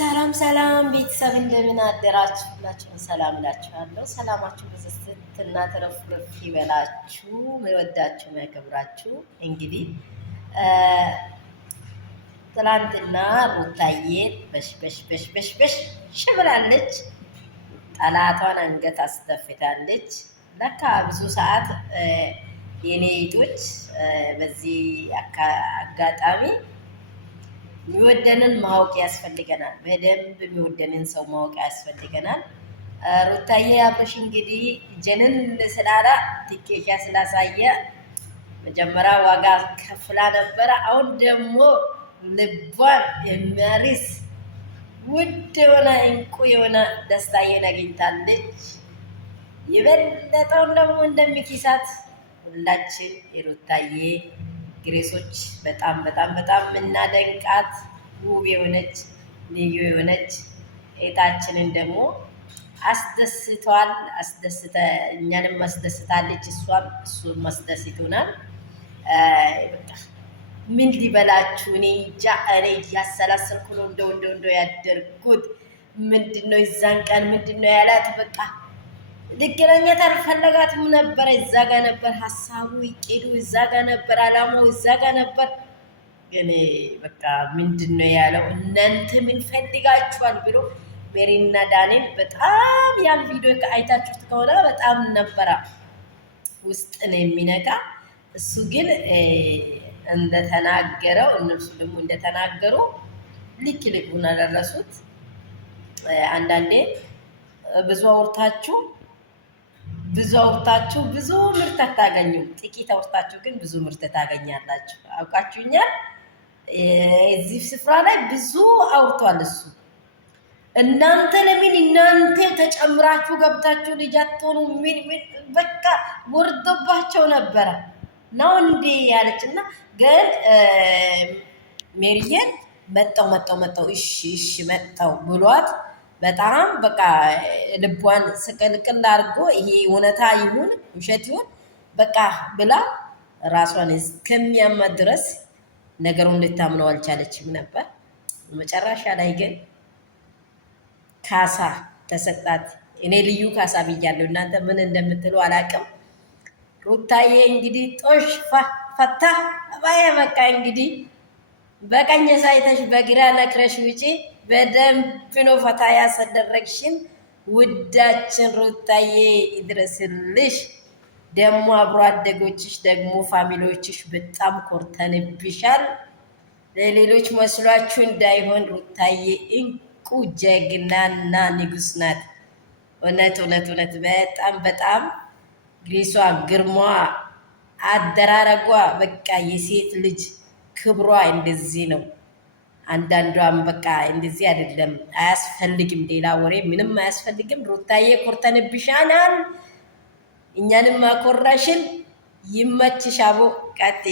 ሰላም ሰላም ቤተሰብ እንደምን አደራችሁ? ሁላችሁም ሰላም እላችኋለሁ። ሰላማችሁ በዝትና ተረፍረፍ ይበላችሁ። መወዳችሁ ማከብራችሁ። እንግዲህ ትላንትና ሩታዬ በሽ ብላለች። ጠላቷን አንገት አስደፍታለች። ለካ ብዙ ሰዓት የኔ እህቶች በዚህ አጋጣሚ የሚወደንን ማወቅ ያስፈልገናል። በደንብ የሚወደንን ሰው ማወቅ ያስፈልገናል። ሩታዬ አብርሽ እንግዲህ ጀንን ስላላ ትኬሻ ስላሳየ መጀመሪያ ዋጋ ከፍላ ነበረ። አሁን ደግሞ ልቧን የሚያሪስ ውድ የሆነ እንቁ የሆነ ደስታዬን አግኝታለች። የበለጠውን ደግሞ እንደሚኪሳት ሁላችን የሩታዬ ግሬሶች በጣም የምናደንቃት ውብ የሆነች ልዩ የሆነች እህታችንን ደግሞ አስደስተዋል። እኛንም አስደስታለች። እሱም አስደስቶናል። ምን ሊበላችሁ እኔ እንጃ። እኔ እያሰላሰልኩ ነው እንደው ያደርኩት ምንድነው የዛን ቀን ምንድነው ያላት በቃ ልገናኛት አልፈለጋትም ነበር። እዛ ጋር ነበር ሀሳቡ ይቄዱ፣ እዛ ጋር ነበር አላማው፣ እዛ ጋር ነበር። ግን በቃ ምንድን ነው ያለው? እናንተ ምን ፈልጋችኋል ብሎ ሜሪና ዳንኤል በጣም ያን ቪዲዮ አይታችሁት ከሆነ በጣም ነበረ ውስጥ ነው የሚነካ። እሱ ግን እንደተናገረው እነሱ ደግሞ እንደተናገሩ ልኩን አደረሱት። አንዳንዴ ብዙ አውርታችሁ ብዙ ምርት አታገኙም። ጥቂት አውርታችሁ ግን ብዙ ምርት ታገኛላችሁ። አውቃችሁኛል። እዚህ ስፍራ ላይ ብዙ አውርቷል እሱ። እናንተ ተጨምራችሁ ገብታችሁ ልጅ አትሆኑ ምን በቃ ወርዶባቸው ነበረ ነው እንዴ ያለች እና ግን ሜሪዬን መጣው እሺ መጣው ብሏት በጣም በቃ ልቧን ስቅልቅል አድርጎ ይሄ እውነታ ይሁን ውሸት ይሁን በቃ ብላ ራሷን እስከሚያማት ድረስ ነገሩን ልታምነው አልቻለችም ነበር። መጨረሻ ላይ ግን ካሳ ተሰጣት። እኔ ልዩ ካሳ ብያለሁ። እናንተ ምን እንደምትሉ አላውቅም። ሩታዬ እንግዲህ ጦሽ ፈታ ባየ በቃ እንግዲህ በቀኝ ሳይተሽ በግራ ነክረሽ ውጪ። በደንብ ነው ፈታ ያሰደረግሽን ውዳችን ሩታዬ ይድረስልሽ። ደግሞ አብሮ አደጎችሽ ደግሞ ፋሚሊዎችሽ በጣም ኮርተንብሻል። ለሌሎች መስሏችሁ እንዳይሆን ሩታዬ እንቁ ጀግናና ንጉስ ናት። እውነት በጣም ግሬሷ፣ ግርሟ፣ አደራረጓ በቃ የሴት ልጅ ክብሯ እንደዚህ ነው። አንዳንዷም በቃ እንደዚህ አይደለም፣ አያስፈልግም፣ ሌላ ወሬ ምንም አያስፈልግም። ሩታዬ ኮርተንብሻናል፣ እኛንም አኮራሽን። ይመችሽ አቦ ቀጤ